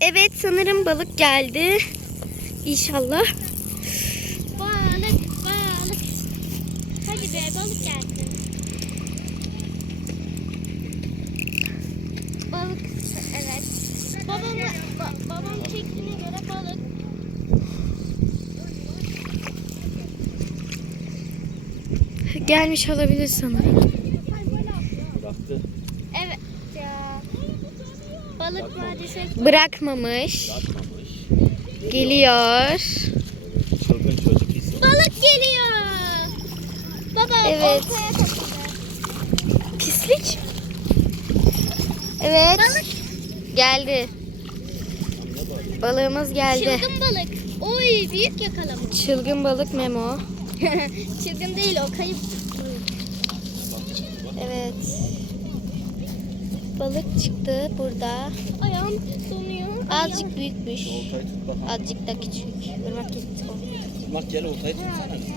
Evet sanırım balık geldi. İnşallah. Balık, balık. Hadi be balık geldi. Balık, evet. Babam, ba- babam çektiğine göre balık. Gelmiş olabilir sanırım. Balık maalesef. Bırakmamış. Bırakmamış. Geliyor. Çılgın çocuk hissi. Balık geliyor. Baba Evet. ortaya takıldı. Pislik. Evet. Geldi. Balığımız geldi. Çılgın balık. Oy büyük yakalamış. Çılgın balık Memo. Çılgın değil o kayıp. Evet. Balık çıktı burada. Ayağım donuyor. Azıcık büyükmüş. Oltayı tut bakalım. Azıcık da küçük. Irmak gitti. Bak gel oltayı tutsana.